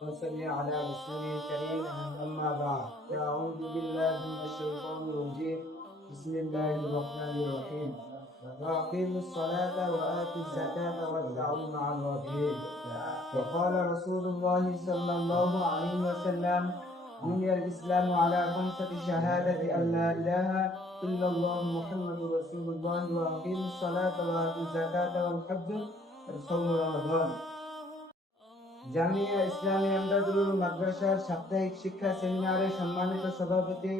وصل على رسوله الكريم. أما بعد، فأعوذ بالله من الشيطان الرجيم. بسم الله الرحمن الرحيم. وأقيموا الصلاة وآتوا الزكاة واركعوا مع الراكعين. وقال رسول الله صلى الله عليه وسلم: بني الإسلام على 5 شهادة أن لا إله إلا الله محمد رسول الله وأقيموا الصلاة وآتوا الزكاة والحج وصوم رمضان. জামিয়া ইসলামী আমদাদুল মাদ্রাসার সাপ্তাহিক শিক্ষা সেমিনারের সম্মানিত সভাপতি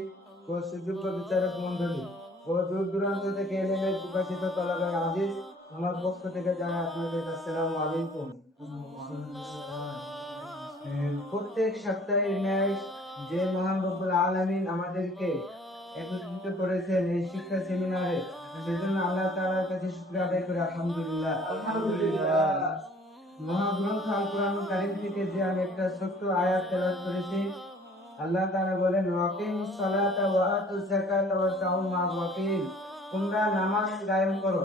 ও সুযোগ্য বিচারক মণ্ডলী ও দূর দূরান্ত থেকে এলেমের প্রকাশিত তলাবের আজিজ, আমার পক্ষ থেকে জানাই আপনাদের আসসালামু আলাইকুম। প্রত্যেক সপ্তাহের ন্যায় যে মহান রব্বুল আলামিন আমাদেরকে একত্রিত করেছেন এই শিক্ষা সেমিনারে, সেজন্য আল্লাহ তাআলার কাছে শুকরিয়া আদায় করি। আলহামদুলিল্লাহ। মহাগ্রন্থ আল কোরআনুল কারীম থেকে যে আমি একটা ছোট্ট আয়াত তেলাওয়াত করেছি, আল্লাহ তাআলা বলেন, ওয়াকিমুস সালাতা ওয়া আতুজ যাকাতা ওয়ারকাউ মা'আর রাকিঈন। তোমরা নামাজ কায়েম করো,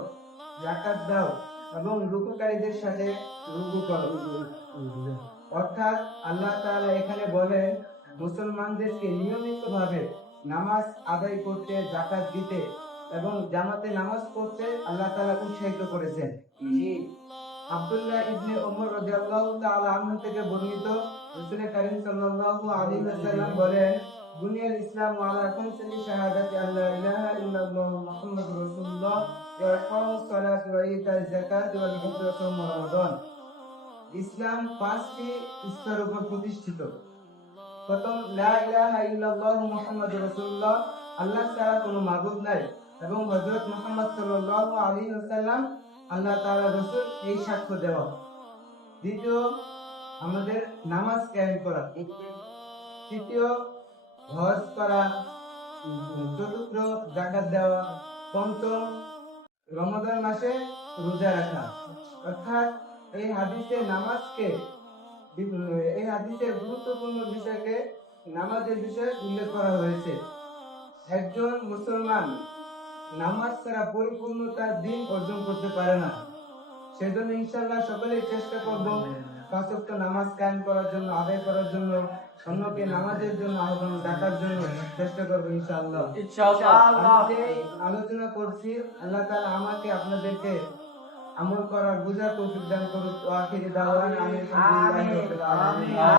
যাকাত দাও এবং রুকুকারীদের সাথে রুকু করো। অর্থাৎ আল্লাহ তাআলা এখানে বলেন মুসলমানদেরকে নিয়মিতভাবে নামাজ আদায় করতে, যাকাত দিতে এবং জামাতে নামাজ পড়তে আল্লাহ তাআলা উৎসাহিত করেছেন। আব্দুল্লাহ ইবনে ওমর রাদিয়াল্লাহু তাআলা আনহু থেকে বর্ণিত, রাসূল কারীম সাল্লাল্লাহু আলাইহি ওয়াসাল্লাম বলেন, বুনিয়াল ইসলামু আলা 5 শাহাদাতি আল্লা ইলাহা ইল্লাল্লাহ মুহাম্মাদুর রাসূলুল্লাহ ওয়া ইকামুস সালাতি ওয়া ইতাজ যাকাতি ওয়াল হজ্জ ওয়া সাওম রমাদান। ইসলাম 5টি স্তরের উপর প্রতিষ্ঠিত। প্রথম, লা ইলাহা ইল্লাল্লাহ মুহাম্মাদুর রাসূলুল্লাহ, আল্লাহ ছাড়া কোনো মাবুদ নাই এবং হযরত মুহাম্মদ সাল্লাল্লাহু আলাইহি ওয়াসাল্লাম আল্লাহ তাআলার রাসূল, এই সাক্ষ্য দেওয়া। দ্বিতীয়, আমাদের নামাজ কায়েম করা। তৃতীয়, হজ করা। চতুর্থ, যাকাত দেওয়া। পঞ্চম, রমাদান মাসে রোজা রাখা। অর্থাৎ এই হাদিসে গুরুত্বপূর্ণ বিষয়কে নামাজের বিষয়ে উল্লেখ করা হয়েছে। একজন মুসলমান নামাজ ছাড়া পরিপূর্ণতার দিন অর্জন করতে পারে না। সেজন্য ইনশাআল্লাহ সকলেই চেষ্টা করব 5 ওয়াক্ত নামাজ কায়েম করার জন্য, আদায় করার জন্য, অন্যকে নামাজের জন্য আহ্বান ডাকার জন্য চেষ্টা করব ইনশাআল্লাহ। আমি আলোচনা করছি, আল্লাহ তাআলা আমাকে আপনাদেরকে আমল করার বুঝার তৌফিক দান করুন। আখিরি দাওয়ানা আলহামদুলিল্লাহি রাব্বিল আলামিন।